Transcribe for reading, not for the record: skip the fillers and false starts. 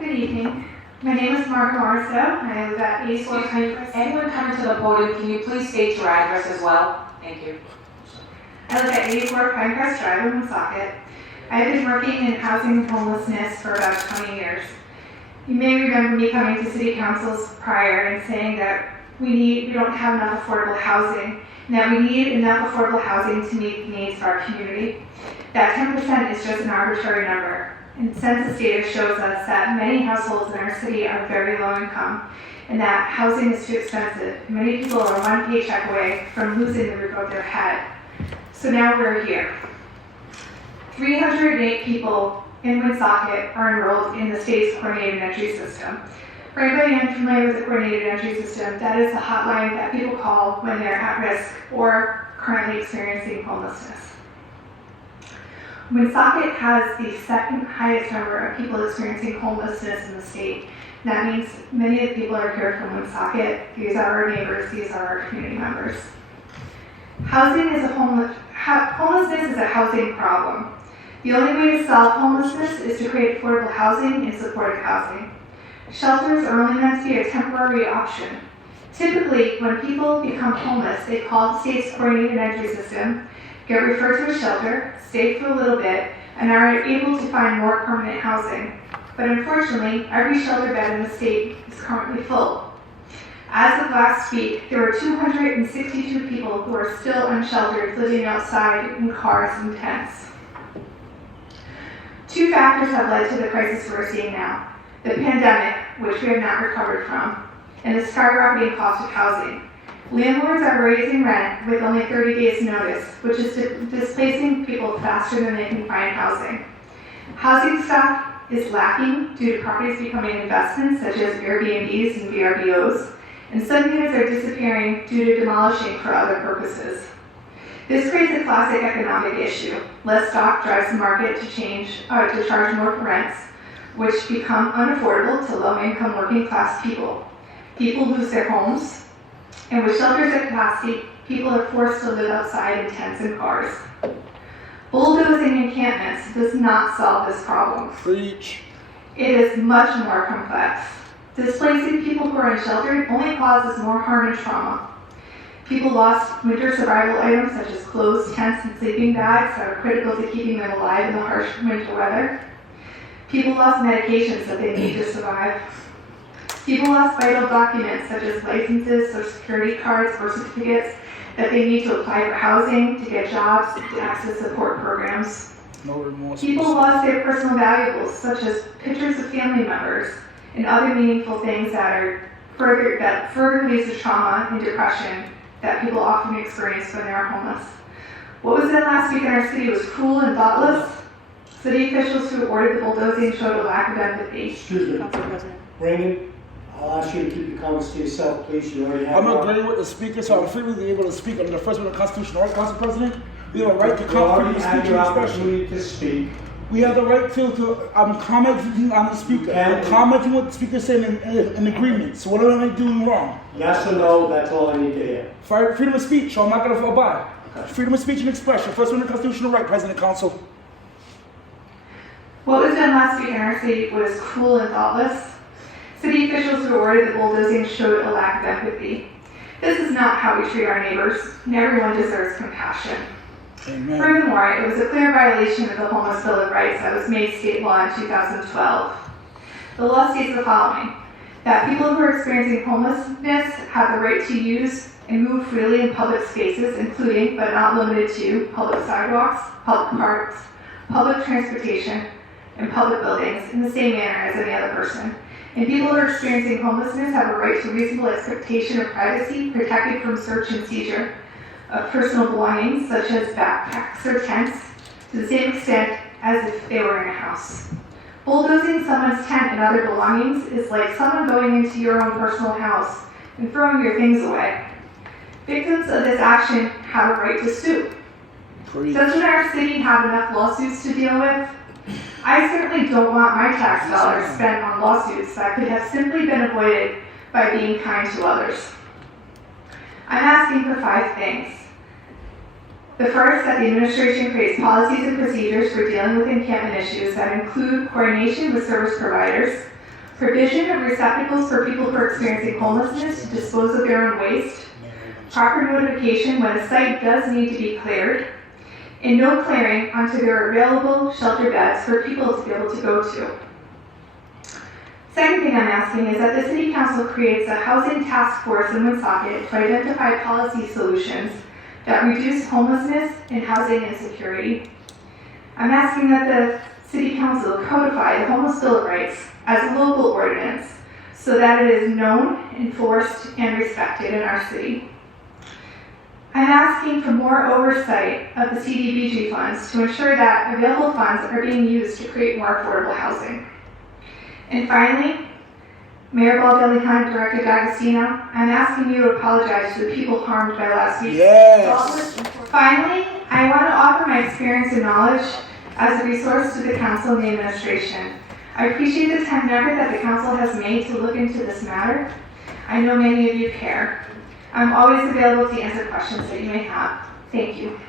Good evening. My name is Margaret Morristow. I live at 84 Pinecrest. Anyone coming to the podium, can you please state your address as well? Thank you. I live at 84 Pinecrest Drive in Woonsocket. I've been working in housing and homelessness for about 20 years. You may remember me coming to city councils prior and saying that we don't have enough affordable housing, and that we need enough affordable housing to meet the needs of our community. That 10% is just an arbitrary number. And census data shows us that many households in our city are very low income and that housing is too expensive. Many people are one paycheck away from losing the roof over their head. So now we're here. 308 people in Woonsocket are enrolled in the state's coordinated entry system. For anybody unfamiliar with the coordinated entry system, that is the hotline that people call when they're at risk or currently experiencing homelessness. Woonsocket has the second highest number of people experiencing homelessness in the state. That means many of the people are here from Woonsocket. These are our neighbors, these are our community members. Homelessness is a housing problem. The only way to solve homelessness is to create affordable housing and supportive housing. Shelters are only meant to be a temporary option. Typically, when people become homeless, they call the state's coordinated entry system, get referred to a shelter, stay for a little bit, and are able to find more permanent housing. But unfortunately, every shelter bed in the state is currently full. As of last week, there were 262 people who are still unsheltered, living outside in cars and tents. Two factors have led to the crisis we're seeing now: the pandemic, which we have not recovered from, and the skyrocketing cost of housing. Landlords are raising rent with only 30 days notice, which is displacing people faster than they can find housing. Housing stock is lacking due to properties becoming investments such as Airbnbs and VRBOs, and some units are disappearing due to demolishing for other purposes. This creates a classic economic issue. Less stock drives the market to charge more for rents, which become unaffordable to low-income working-class people. People lose their homes, and with shelters at capacity, people are forced to live outside in tents and cars. Bulldozing encampments does not solve this problem. Preach. It is much more complex. Displacing people who are unsheltered only causes more harm and trauma. People lost winter survival items such as clothes, tents, and sleeping bags that are critical to keeping them alive in the harsh winter weather. People lost medications that they need to survive. People lost vital documents such as licenses, social security cards, birth certificates that they need to apply for housing, to get jobs, to access support programs. No remorse. People lost their personal valuables such as pictures of family members and other meaningful things that further leads to trauma and depression that people often experience when they are homeless. What was done last week in our city was cruel and thoughtless. City officials who ordered the bulldozing showed a lack of empathy. Excuse me. Council President. Raymond, I'll ask you to keep your comments to yourself, please. You already have I'm one. agreeing with the speaker, so I'm freely able to speak under the first one of the Constitution. All right, Council President? We have a right to You come already freely had speak your and expression. opportunity to speak. We have the right I'm commenting on the speaker. I'm commenting what the speaker said in agreement. So what am I doing wrong? Yes or no, that's all I need to hear. Freedom of speech, so I'm not going to abide. Freedom of speech and expression. First one of the constitutional right, President Council. What was done last week in our city was cruel and thoughtless. City officials who ordered the bulldozing showed a lack of empathy. This is not how we treat our neighbors, and everyone deserves compassion. Amen. Furthermore, it was a clear violation of the Homeless Bill of Rights that was made state law in 2012. The law states the following: that people who are experiencing homelessness have the right to use and move freely in public spaces, including, but not limited to, public sidewalks, public parks, public transportation, and public buildings in the same manner as any other person. And people who are experiencing homelessness have a right to reasonable expectation of privacy, protected from search and seizure of personal belongings such as backpacks or tents to the same extent as if they were in a house. Bulldozing someone's tent and other belongings is like someone going into your own personal house and throwing your things away. Victims of this action have a right to sue. Doesn't our city have enough lawsuits to deal with? I certainly don't want my tax dollars spent on lawsuits that could have simply been avoided by being kind to others. I'm asking for 5 things. The first, that the administration creates policies and procedures for dealing with encampment issues that include coordination with service providers, provision of receptacles for people who are experiencing homelessness to dispose of their own waste, proper notification when a site does need to be cleared, and no clearing until there are available shelter beds for people to be able to go to. Second thing I'm asking is that the City Council creates a housing task force in Woonsocket to identify policy solutions that reduce homelessness and housing insecurity. I'm asking that the City Council codify the Homeless Bill of Rights as a local ordinance so that it is known, enforced, and respected in our city. I'm asking for more oversight of the CDBG funds to ensure that available funds are being used to create more affordable housing. And finally, Mayor Baldelli, Director D'Agostino, I'm asking you to apologize to the people harmed by last week's Yes. Finally, I want to offer my experience and knowledge as a resource to the council and the administration. I appreciate the time and effort that the council has made to look into this matter. I know many of you care. I'm always available to answer questions that you may have. Thank you.